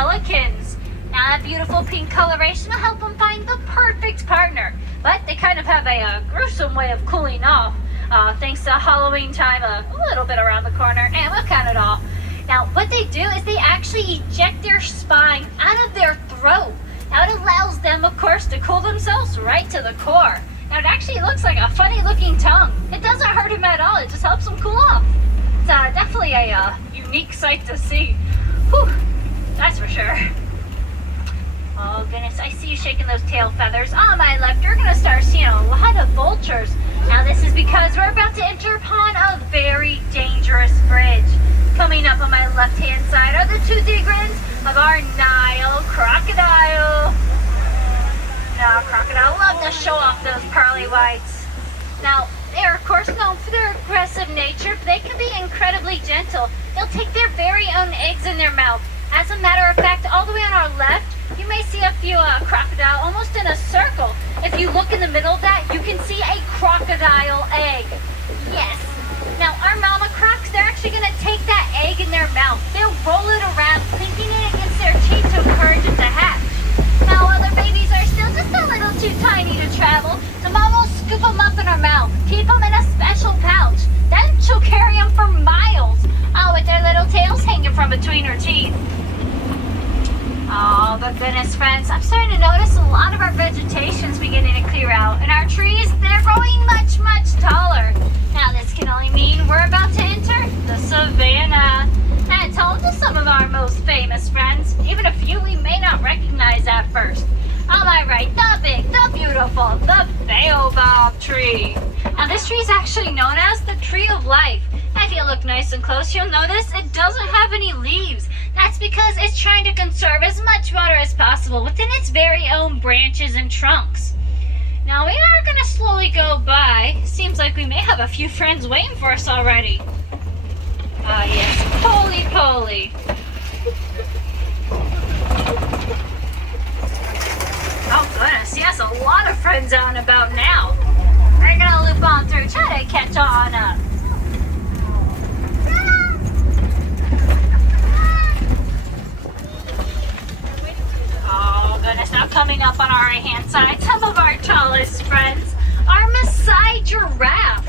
pelicans. Now that beautiful pink coloration will help them find the perfect partner. But they kind of have a gruesome way of cooling off. Thanks to Halloween time, a little bit around the corner, and we'll count it off. Now what they do is they actually eject their spine out of their throat. Now it allows them, of course, to cool themselves right to the core. Now it actually looks like a funny looking tongue. It doesn't hurt them at all, it just helps them cool off. It's definitely a unique sight to see. Whew, that's for sure. Oh goodness, I see you shaking those tail feathers. On my left, you're gonna start seeing a lot of vultures. Now this is because we're about to enter upon a very dangerous bridge. Coming up on my left-hand side are the toothy grins of our Nile crocodile. Now, crocodile love to show off those pearly whites. Now, they're of course known for their aggressive nature, but they can be incredibly gentle. They'll take their very own eggs in their mouth. As a matter of fact, all the way on our left, you may see a few crocodile almost in a circle. If you look in the middle of that, you can see a crocodile egg. Yes. Now, our mama crocs, they're actually going to take that egg in their mouth. They'll roll it around, clinking it against their teeth to encourage it to hatch. Now, other babies are still just a little too tiny to travel. The mama will scoop them up in her mouth, keep them in a special pouch. Then she'll carry them for miles, with their little tails hanging from between her teeth. Oh, but goodness, friends, I'm starting to notice a lot of our vegetation's beginning to clear out, and our trees, they're growing much, much taller. Now, this can only mean we're about to enter the savannah. And home to some of our most famous friends, even a few we may not recognize at first. On my right, the big, the beautiful, the baobab tree. Now, this tree is actually known as the tree of life. If you look nice and close, you'll notice it doesn't have any leaves. That's because it's trying to conserve as much water as possible within its very own branches and trunks. Now we are going to slowly go by. Seems like we may have a few friends waiting for us already. Ah yes, poly-poly. Oh goodness, yes, a lot of friends out and about now. We're going to loop on through, try to catch on up. Oh goodness, now coming up on our right hand side, some of our tallest friends are Maasai giraffe.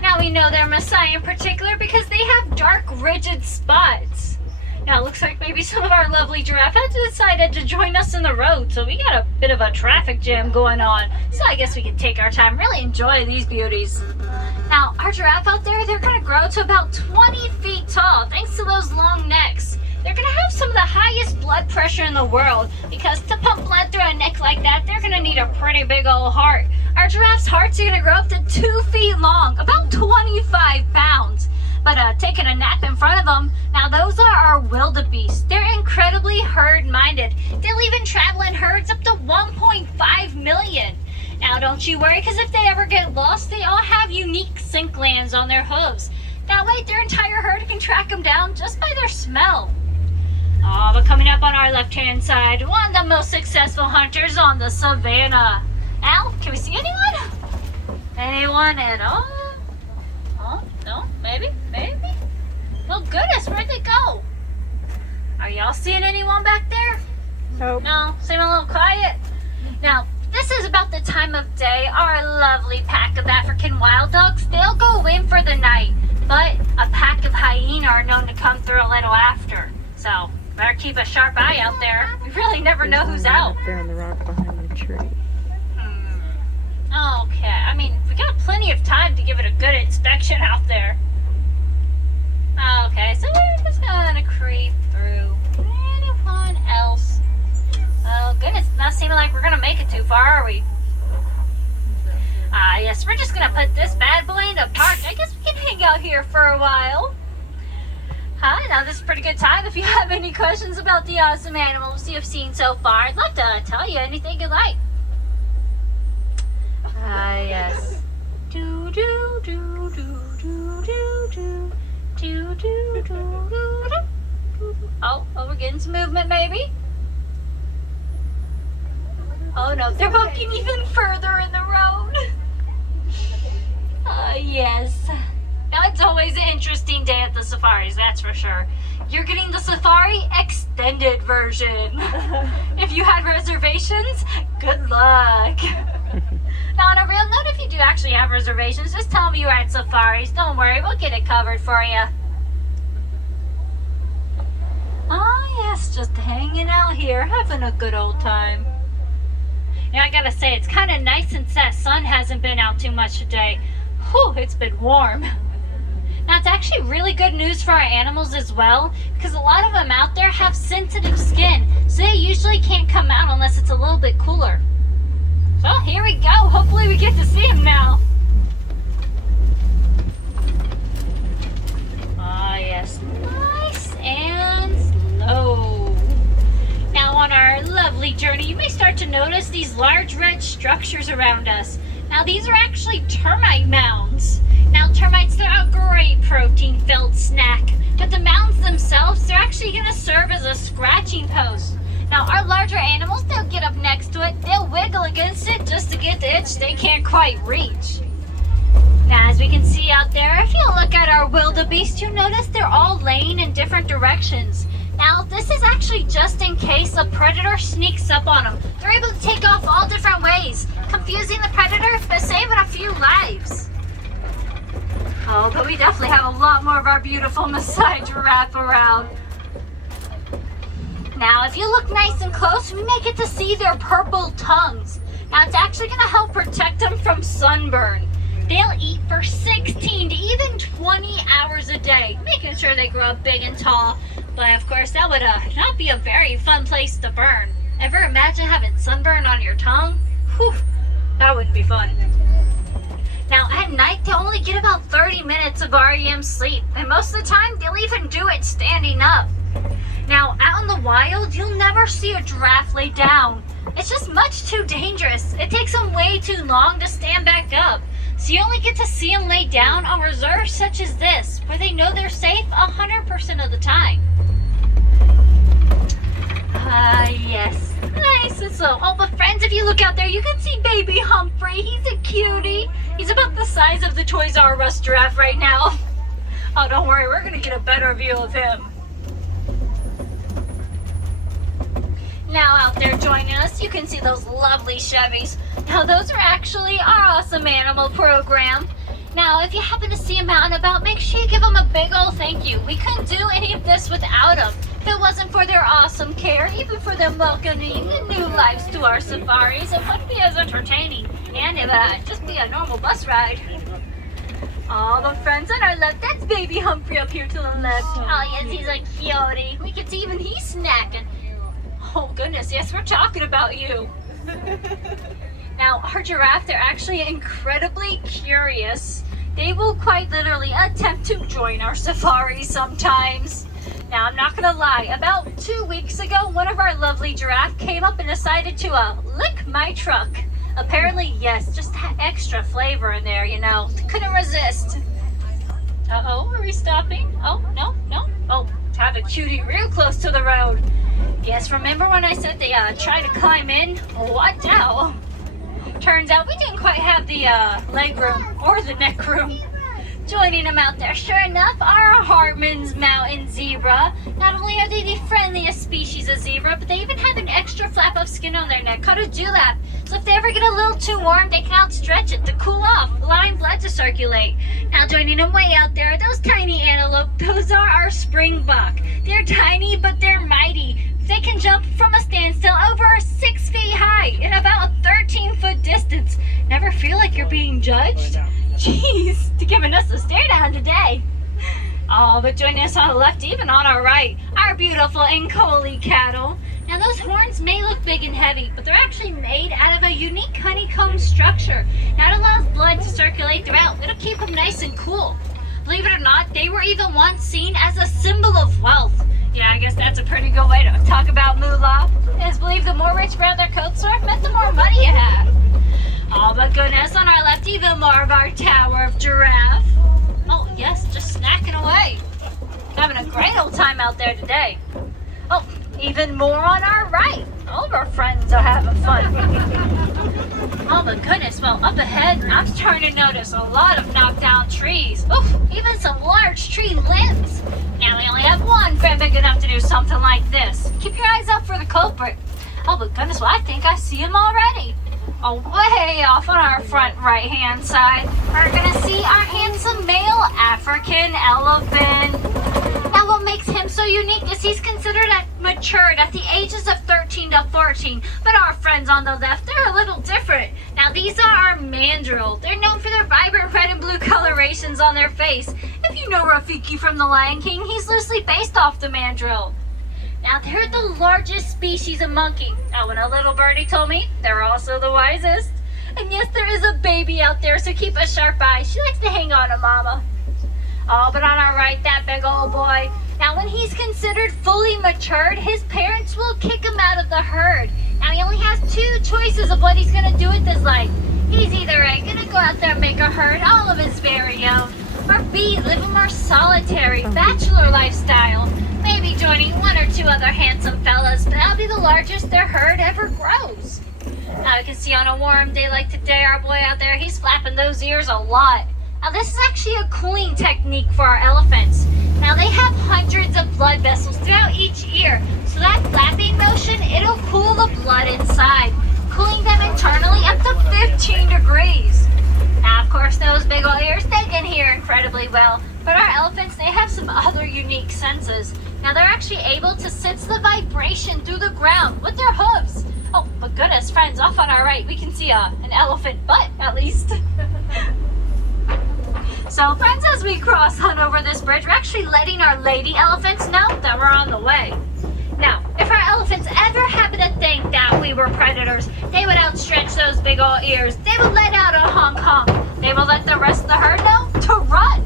Now we know they're Maasai in particular because they have dark rigid spots. Now it looks like maybe some of our lovely giraffe has decided to join us in the road, so we got a bit of a traffic jam going on. So I guess we can take our time, really enjoy these beauties. Now our giraffe out there, they're going to grow to about 20 feet tall thanks to those long necks. They're going to have some of the highest blood pressure in the world because to pump blood through a neck like that, they're going to need a pretty big old heart. Our giraffe's hearts are going to grow up to 2 feet long, about 25 pounds. But taking a nap in front of them, now those are our wildebeest. They're incredibly herd-minded. They'll even travel in herds up to 1.5 million. Now don't you worry, because if they ever get lost, they all have unique scent glands on their hooves. That way their entire herd can track them down just by their smell. Oh, but coming up on our left-hand side, one of the most successful hunters on the savannah. Al, can we see anyone? Anyone at all? Oh, no, maybe? Oh, goodness, where'd they go? Are y'all seeing anyone back there? Nope. No, seem a little quiet. Now, this is about the time of day our lovely pack of African wild dogs, they'll go in for the night. But a pack of hyena are known to come through a little after. So, better keep a sharp eye out there. We really never know who's out. Up there on the rock behind the tree. Okay, I mean, we got plenty of time to give it a good inspection out there. Okay, so we're just gonna creep through. Anyone else? Oh goodness, it's not seeming like we're gonna make it too far, are we? Yes, we're just gonna put this bad boy in the park. I guess we can hang out here for a while. Now this is a pretty good time. If you have any questions about the awesome animals you've seen so far, I'd love to tell you anything you like. Yes. Do do do do do do do do do do do. Oh, we're getting some movement maybe. Oh no, they're walking even further in the road. Yes. Now it's always an interesting day at the safaris, that's for sure. you're getting the safari extended version. If you had reservations, good luck. Now, on a real note, if you do actually have reservations, just tell me you're at safaris. Don't worry, we'll get it covered for you. Oh, yes, just hanging out here, having a good old time. Yeah, I gotta say, it's kind of nice since that sun hasn't been out too much today. Whew, it's been warm. Now, it's actually really good news for our animals as well, because a lot of them out there have sensitive skin, so they usually can't come out unless it's a little bit cooler. So, here we go. Hopefully we get to see him now. Ah, yes. Nice and slow. Now, on our lovely journey, you may start to notice these large red structures around us. Now, these are actually termite mounds. Now, termites, they're a great protein-filled snack, but the mounds themselves, they're actually going to serve as a scratching post. Now, our larger animals, they'll get up next to it, they'll wiggle against it just to get the itch they can't quite reach. Now, as we can see out there, if you look at our wildebeest, you'll notice they're all laying in different directions. Now, this is actually just in case a predator sneaks up on them. They're able to take off all different ways, confusing the predator, but saving a few lives. Oh, but we definitely have a lot more of our beautiful Maasai giraffe around. Now, if you look nice and close, we may get to see their purple tongues. Now, it's actually going to help protect them from sunburn. They'll eat for 16 to even 20 hours a day, making sure they grow up big and tall. But of course, that would not be a very fun place to burn. Ever imagine having sunburn on your tongue? Whew, that wouldn't be fun. Now, at night, they only get about 30 minutes of REM sleep, and most of the time, they'll even do it standing up. Now, out in the wild, you'll never see a giraffe lay down. It's just much too dangerous. It takes them way too long to stand back up. So you only get to see them lay down on reserves such as this, where they know they're safe 100% of the time. Yes. Nice and slow. Oh, but friends, if you look out there, you can see baby Humphrey. He's a cutie. He's about the size of the Toys R Us giraffe right now. Oh, don't worry. We're going to get a better view of him. Now out there joining us, you can see those lovely Chevys. Now those are actually our awesome animal program. Now if you happen to see them out and about, make sure you give them a big old thank you. We couldn't do any of this without them. If it wasn't for their awesome care, even for them welcoming new lives to our safaris, it wouldn't be as entertaining. And it would just be a normal bus ride. All the friends on our left, that's baby Humphrey up here to the left. Oh yes, he's a cutie. We can see even he's snacking. Oh goodness, yes, we're talking about you. Now, our giraffe, they're actually incredibly curious. They will quite literally attempt to join our safari sometimes. Now, I'm not gonna lie, about 2 weeks ago, one of our lovely giraffe came up and decided to lick my truck. Apparently, yes, just had extra flavor in there, you know. Couldn't resist. Uh-oh, are we stopping? Oh, no. Oh, have a cutie real close to the road. Yes, remember when I said they tried to climb in? Watch out. Turns out we didn't quite have the leg room or the neck room. Joining them out there, sure enough, are Hartman's mountain zebra. Not only are they the friendliest species of zebra, but they even have an extra flap of skin on their neck called a dewlap. So if they ever get a little too warm, they can outstretch it to cool off, allowing blood to circulate. Now joining them way out there, those tiny antelope, those are our springbok. They're tiny, but they're mighty. They can jump from a standstill over 6 feet high in about a 13-foot distance. Never feel like you're being judged? Jeez, to giving us a stare down today. Oh, but joining us on the left, even on our right, our beautiful Ankoli cattle. Now those horns may look big and heavy, but they're actually made out of a unique honeycomb structure. Now it allows blood to circulate throughout. It'll keep them nice and cool. Believe it or not, they were even once seen as a symbol of wealth. Yeah, I guess that's a pretty good way to talk about moolah. It's believed the more rich brown their coats are, meant the more money you have. Oh, but goodness, on our left, even more of our tower of giraffe. Oh, yes, just snacking away. Having a great old time out there today. Oh, even more on our right. All of our friends are having fun. Oh my goodness, well up ahead, I'm starting to notice a lot of knocked down trees. Oof, even some large tree limbs. Now we only have one friend big enough to do something like this. Keep your eyes out for the culprit. Oh my goodness, well I think I see him already. Oh, way off on our front right hand side, we're gonna see our handsome male African elephant. Now what makes him so unique is he's considered matured at the ages of 13 to 14, but our friends on the left, they're a little different. Now these are our mandrill. They're known for their vibrant red and blue colorations on their face. If you know Rafiki from The Lion King, he's loosely based off the mandrill. Now they're the largest species of monkey. Now when a little birdie told me, they're also the wisest. And yes, there is a baby out there, so keep a sharp eye. She likes to hang on to mama. Oh, but on our right, that big old boy. Now when he's considered fully matured, his parents will kick him out of the herd. Now he only has two choices of what he's gonna do with his life. He's either A, gonna go out there and make a herd all of his very own, or B, live a more solitary bachelor lifestyle. Maybe joining one or two other handsome fellas, but that'll be the largest their herd ever grows. Now you can see on a warm day like today, our boy out there, he's flapping those ears a lot. Now this is actually a cooling technique for our elephants. Now they have hundreds of blood vessels throughout each ear, so that flapping motion, it'll cool the blood inside, cooling them internally up to 15 degrees. Now of course those big old ears, they can hear incredibly well, but our elephants, they have some other unique senses. Now they're actually able to sense the vibration through the ground with their hooves. Oh, but goodness, friends, off on our right, we can see an elephant butt, at least. So, friends, as we cross on over this bridge, we're actually letting our lady elephants know that we're on the way. Now, if our elephants ever happen to think that we were predators, they would outstretch those big old ears. They would let out a honk honk. They will let the rest of the herd know to run.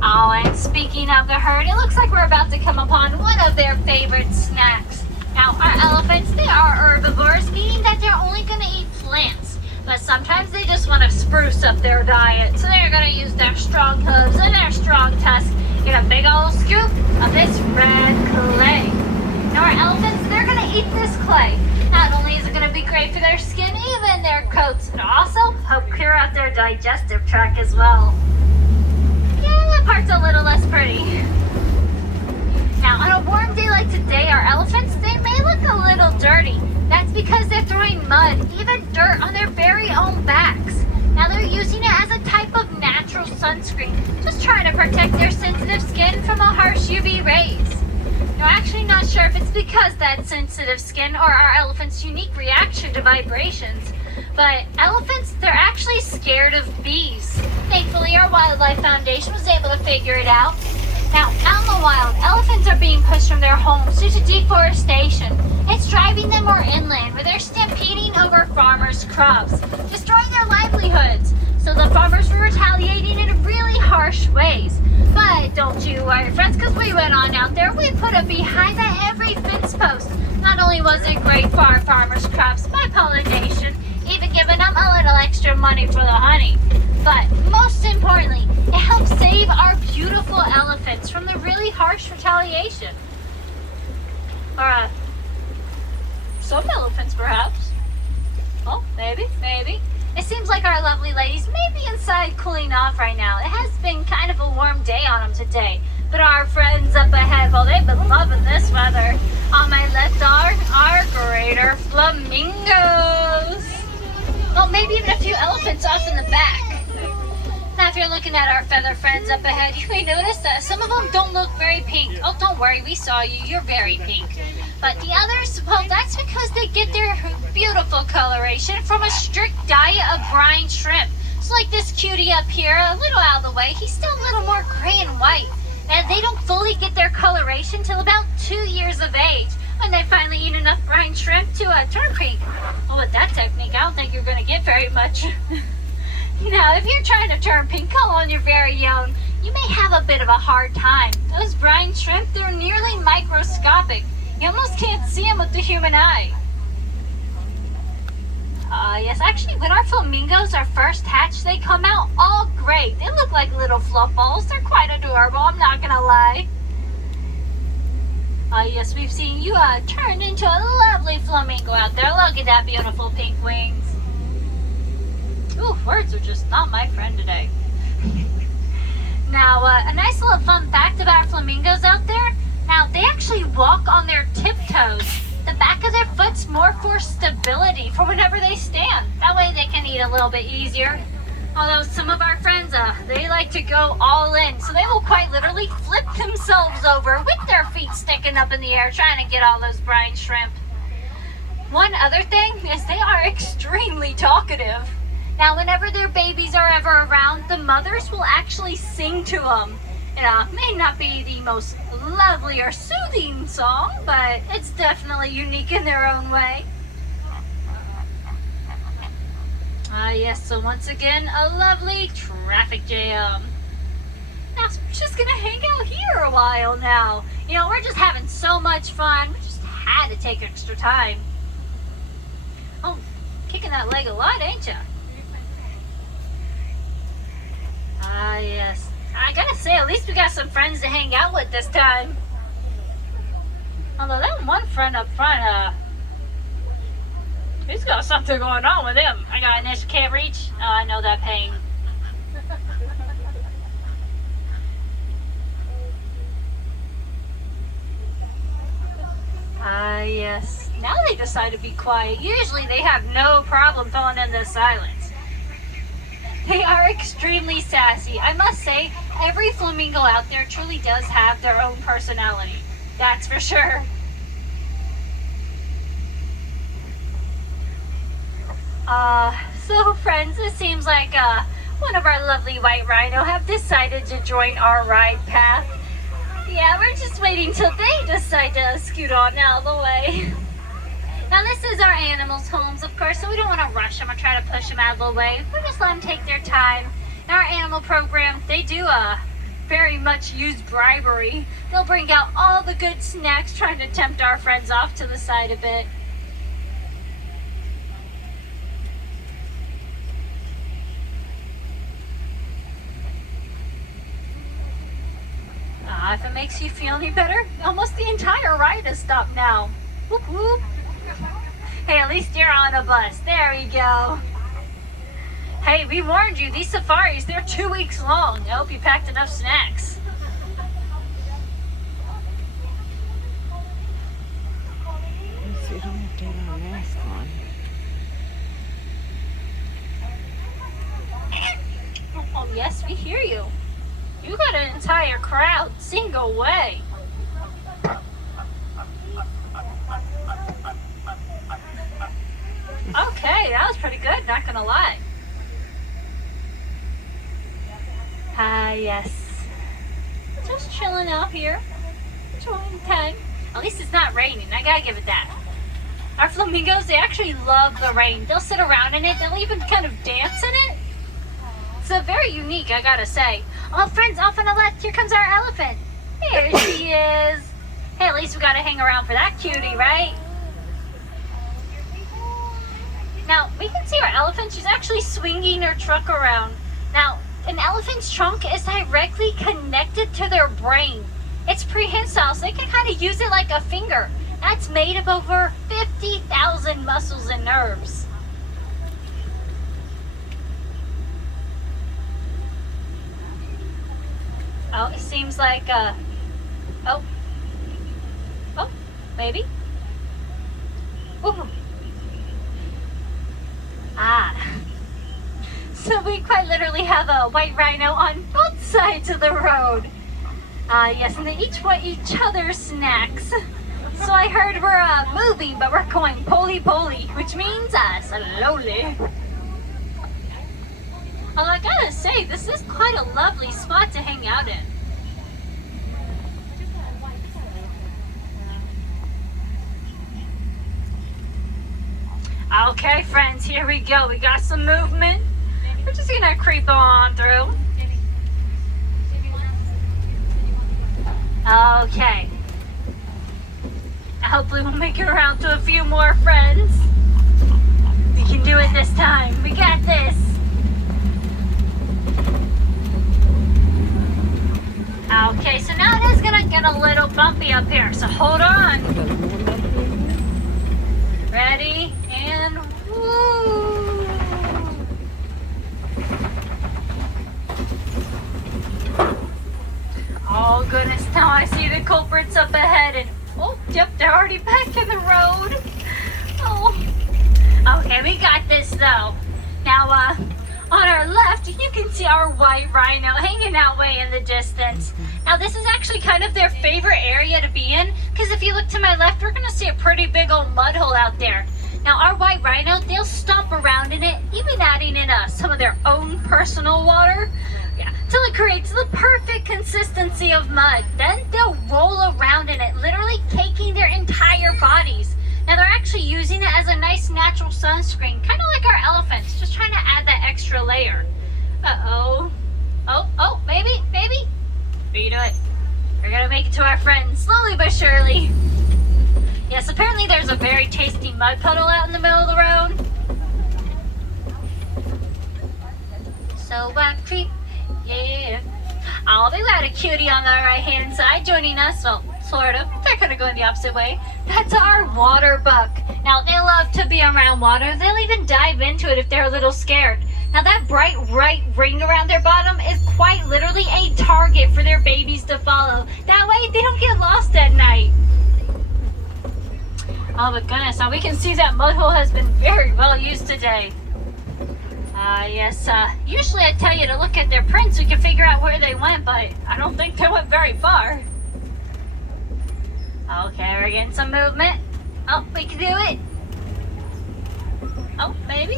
Oh, and speaking of the herd, it looks like we're about to come upon one of their favorite snacks. Now, our elephants, they are herbivores, meaning that they're only going to eat plants. But sometimes they just want to spruce up their diet, so they're going to use their strong hooves and their strong tusks. Get a big old scoop of this red clay. Now, our elephants, they're going to eat this clay. Not only is it going to be great for their skin, even their coats, and also help clear out their digestive tract as well. Yeah, that part's a little less pretty. Now, on a warm day like today, our elephants, they may look a little dirty. That's because they're throwing mud, even dirt, on their very own backs. Now, they're using it as a type of natural sunscreen, just trying to protect their sensitive skin from the harsh UV rays. Now, I'm actually not sure if it's because that sensitive skin or our elephant's unique reaction to vibrations, but elephants, they're actually scared of bees. Thankfully, our Wildlife Foundation was able to figure it out. Now, out in the wild, elephants are being pushed from their homes due to deforestation. It's driving them more inland, where they're stampeding over farmers' crops, destroying their livelihoods. So the farmers were retaliating in really harsh ways. But don't you worry, friends, because we went on out there. We put a bee behind every fence post. Not only was it great for our farmers' crops by pollination, even giving them a little extra money for the honey, but most importantly, it helps save our beautiful elephants from the really harsh retaliation. Or, some elephants, perhaps. Well, maybe. It seems like our lovely ladies may be inside cooling off right now. It has been kind of a warm day on them today. But our friends up ahead, well, they've been loving this weather. On my left are our greater flamingos. Well, maybe even a few elephants off in the back. Now, if you're looking at our feather friends up ahead, you may notice that some of them don't look very pink. Oh, don't worry, we saw you. You're very pink. But the others, well, that's because they get their beautiful coloration from a strict diet of brine shrimp. So like this cutie up here, a little out of the way, he's still a little more gray and white. And they don't fully get their coloration till about 2 years of age, when they finally eat enough brine shrimp to turn pink. Well, with that technique, I don't think you're going to get very much. Now, if you're trying to turn pink on your very young, you may have a bit of a hard time. Those brine shrimp, they're nearly microscopic. You almost can't see them with the human eye. Yes, actually, when our flamingos are first hatched, they come out all gray. They look like little fluff balls. They're quite adorable, I'm not gonna lie. Yes, we've seen you turned into a lovely flamingo out there. Look at that beautiful pink wings. Ooh, words are just not my friend today. Now, a nice little fun fact about flamingos out there. Now, they actually walk on their tiptoes. The back of their foot's more for stability for whenever they stand. That way they can eat a little bit easier. Although some of our friends, they like to go all in. So they will quite literally flip themselves over with their feet sticking up in the air trying to get all those brine shrimp. One other thing is they are extremely talkative. Now, whenever their babies are ever around, the mothers will actually sing to them. It may not be the most lovely or soothing song, but it's definitely unique in their own way. Yes, so once again, a lovely traffic jam. Now, we're just gonna hang out here a while now. We're just having so much fun. We just had to take extra time. Oh, kicking that leg a lot, ain't ya? Yes. I gotta say, at least we got some friends to hang out with this time. Although that one friend up front, he's got something going on with him. I got an itch can't reach. Oh, I know that pain. Yes. Now they decide to be quiet. Usually they have no problem filling in the silence. They are extremely sassy. I must say, every flamingo out there truly does have their own personality. That's for sure. So friends, it seems like one of our lovely white rhino have decided to join our ride path. Yeah, we're just waiting till they decide to scoot on out of the way. Now this is our animals' homes, of course, so we don't want to rush them or try to push them out of the way. We just let them take their time. In our animal program, they do very much use bribery. They'll bring out all the good snacks, trying to tempt our friends off to the side a bit. If it makes you feel any better, almost the entire ride has stopped now. Whoop whoop. Hey, at least you're on a bus. There we go. Hey, we warned you, these safaris, they're 2 weeks long. I hope you packed enough snacks. So you don't have to have a mask on. Oh, yes, we hear you. You got an entire crowd. Sing away. Okay, that was pretty good, not gonna lie. Yes. Just chilling out here. Enjoying time. At least it's not raining, I gotta give it that. Our flamingos, they actually love the rain. They'll sit around in it, they'll even kind of dance in it. It's very unique, I gotta say. Oh, friends, off on the left, here comes our elephant. Here she is. Hey, at least we gotta hang around for that cutie, right? Now, we can see our elephant. She's actually swinging her trunk around. Now, an elephant's trunk is directly connected to their brain. It's prehensile, so they can kind of use it like a finger. That's made of over 50,000 muscles and nerves. Oh, it seems like, oh, maybe. Ooh. So we quite literally have a white rhino on both sides of the road. Yes, and they each want each other's snacks. So I heard we're moving, but we're going poly-poly, which means slowly. Although I gotta say, this is quite a lovely spot to hang out in. Okay, friends, here we go. We got some movement. We're just gonna creep on through. Okay. Hopefully we'll make it around to a few more friends. We can do it this time. We got this. Okay, so now it is gonna get a little bumpy up here, so hold on. Ready, and woo! Oh goodness, now I see the culprits up ahead, and oh, yep, they're already back in the road. Oh, okay, we got this though. Now, on our left, you can see our white rhino hanging out way in the distance. Now, this is actually kind of their favorite area to be in, because if you look to my left, we're gonna see a pretty big old mud hole out there. Now, our white rhino, they'll stomp around in it, even adding in some of their own personal water. Yeah, till it creates the perfect consistency of mud. Then they'll roll around in it, literally caking their entire bodies. Now they're actually using it as a nice natural sunscreen, kind of like our elephants, just trying to add that extra layer. Uh-oh. Oh, maybe. You know it. We're gonna make it to our friends, slowly but surely. Yes, apparently there's a very tasty mud puddle out in the middle of the road. So creep. Yeah. Oh, we got a cutie on the right-hand side joining us. Well, sort of. They're kind of going the opposite way. That's our water buck. Now, they love to be around water. They'll even dive into it if they're a little scared. Now, that bright white ring around their bottom is quite literally a target for their babies to follow. That way, they don't get lost at night. Oh, but goodness. Now, we can see that mud hole has been very well used today. Yes, usually I tell you to look at their prints so you can figure out where they went, but I don't think they went very far. Okay, we're getting some movement. Oh, we can do it. Oh, maybe.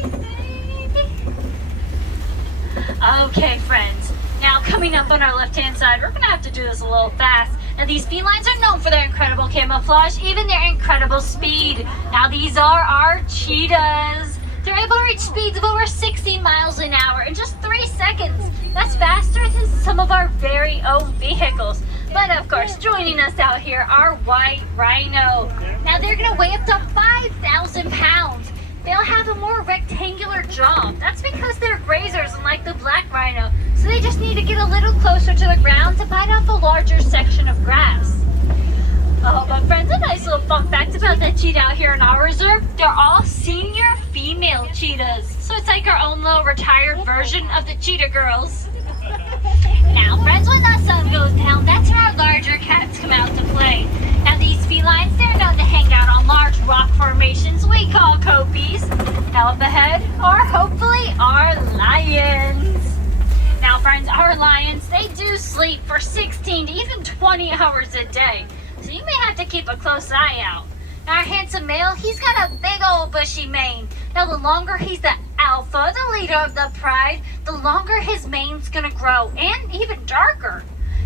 Okay, friends. Now, coming up on our left-hand side, we're gonna have to do this a little fast. Now, these felines are known for their incredible camouflage, even their incredible speed. Now, these are our cheetahs. They're able to reach speeds of over 60 miles an hour in just 3 seconds. That's faster than some of our very own vehicles. But of course, joining us out here, our white rhino. Now they're gonna weigh up to 5,000 pounds. They'll have a more rectangular jaw. That's because they're grazers unlike the black rhino. So they just need to get a little closer to the ground to bite off a larger section of grass. Oh, but friends, a nice little fun fact about that cheetah out here in our reserve. They're all senior female cheetahs. So it's like our own little retired version of the cheetah girls. Now, friends, when the sun goes down, that's where our larger cats come out to play. Now, these felines, they're known to hang out on large rock formations we call copies. Now, up ahead are hopefully our lions. Now, friends, our lions, they do sleep for 16 to even 20 hours a day. So you may have to keep a close eye out. Now, our handsome male, he's got a big old bushy mane. Now, the longer he's the alpha, the leader of the pride, the longer his mane's gonna grow, and even darker.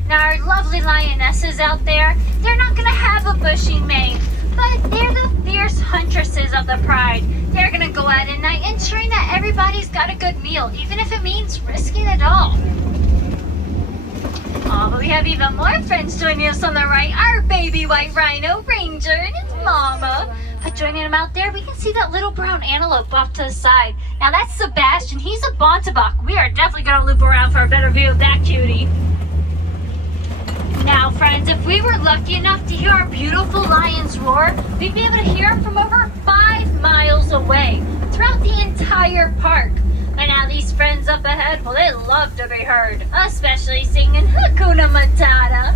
Now, our lovely lionesses out there, they're not gonna have a bushy mane, but they're the fierce huntresses of the pride. They're gonna go out at night ensuring that everybody's got a good meal, even if it means risking it all. Oh, but we have even more friends joining us on the right. Our baby white rhino, Ranger, and his mama. But joining them out there, we can see that little brown antelope off to the side. Now that's Sebastian. He's a Bontabuck. We are definitely going to loop around for a better view of that cutie. Now, friends, if we were lucky enough to hear our beautiful lions roar, we'd be able to hear them from over 5 miles away throughout the entire park. But now these friends up ahead, well, they love to be heard, especially singing Hakuna Matata.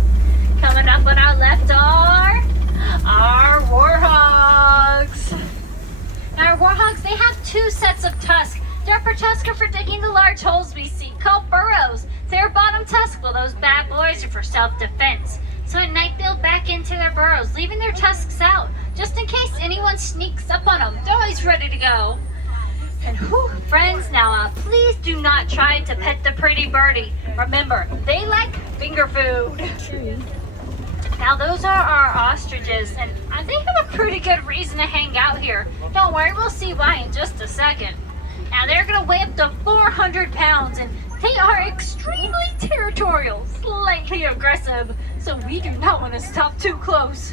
Coming up on our left are our warhogs. Now, our warhogs, they have 2 sets of tusks. Their upper tusks are for digging the large holes we see, called burrows. Their bottom tusks, well, those bad boys are for self-defense. So at night, they'll back into their burrows, leaving their tusks out, just in case anyone sneaks up on them. They're always ready to go. And whew, friends, now please do not try to pet the pretty birdie. Remember, they like finger food. Now those are our ostriches, and they have a pretty good reason to hang out here. Don't worry, we'll see why in just a second. Now they're gonna weigh up to 400 pounds, and they are extremely territorial, slightly aggressive, so we do not want to stop too close.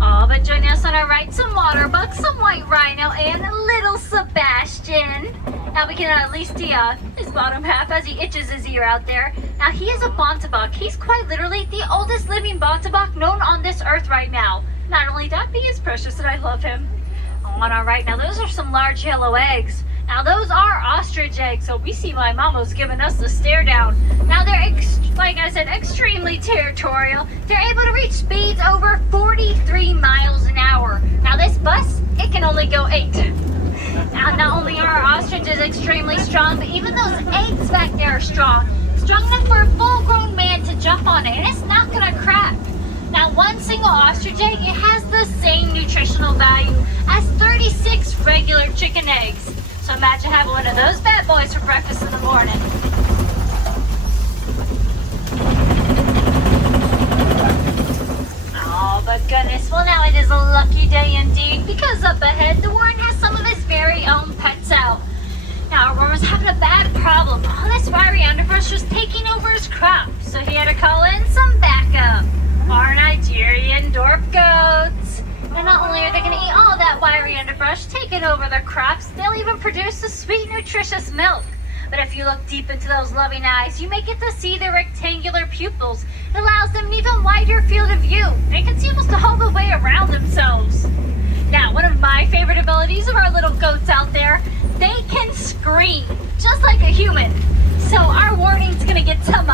Oh, but joining us on our right, some water bucks, some white rhino, and little Sebastian. Now we can at least see his bottom half as he itches his ear out there. Now he is a Bontabok. He's quite literally the oldest living Bontabok known on this earth right now. Not only that, but he is precious and I love him. All right, now those are some large yellow eggs. Now those are ostrich eggs, so we see my mama's giving us the stare down. Now they're, like I said, extremely territorial. They're able to reach speeds over 43 miles an hour. Now this bus, it can only go 8. Now not only are ostriches extremely strong, but even those eggs back there are strong. Strong enough for a full-grown man to jump on it, and it's not gonna crack. Now one single ostrich egg, it has the same nutritional value as 36 regular chicken eggs. So imagine having one of those bad boys for breakfast in the morning. Oh, but goodness. Well, now it is a lucky day indeed, because up ahead, the warden has some of his very own pets out. Now, our warden was having a bad problem. All this wiry underbrush was taking over his crop, so he had to call in some backup. Our Nigerian dwarf goats. And not only are they going to eat all that wiry underbrush, taking over the crops, they'll even produce the sweet, nutritious milk. But if you look deep into those loving eyes, you may get to see their rectangular pupils. It allows them an even wider field of view. They can see almost all the way around themselves. Now, one of my favorite abilities of our little goats out there, they can scream, just like a human. So our warning's going to get some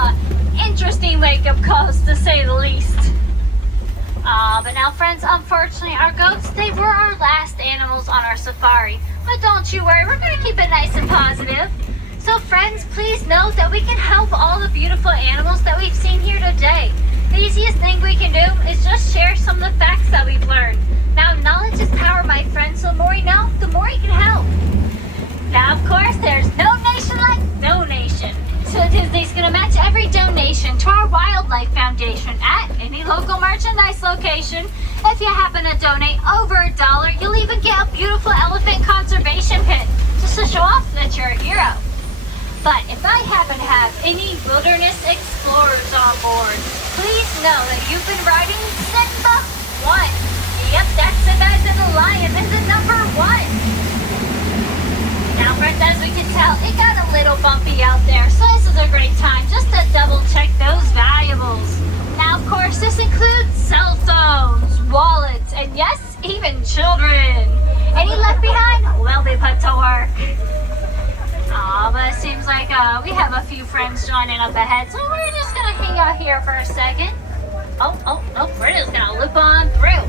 interesting wake-up calls, to say the least. But now, friends, unfortunately, our goats, they were our last animals on our safari. But don't you worry, we're going to keep it nice and positive. So, friends, please note that we can help all the beautiful animals that we've seen here today. The easiest thing we can do is just share some of the facts that we've learned. Now, knowledge is power, my friends, so the more you know, the more you can help. Now, of course, there's no nation like donation. So Disney's going to match every donation to our Wildlife Foundation at any local merchandise location. If you happen to donate over $1, you'll even get a beautiful elephant conservation pin, just to show off that you're a hero. But if I happen to have any wilderness explorers on board, please know that you've been riding Simba 1. Yep, that's the guys in the lion. This is number 1. Now, friends, as we can tell, it got a little bumpy out there, so this is a great time just to double check those valuables. Now, of course, this includes cell phones, wallets, and yes, even children. Any left behind will be put to work. Aw, but it seems like we have a few friends joining up ahead, so we're just gonna hang out here for a second. Oh, we're just gonna loop on through.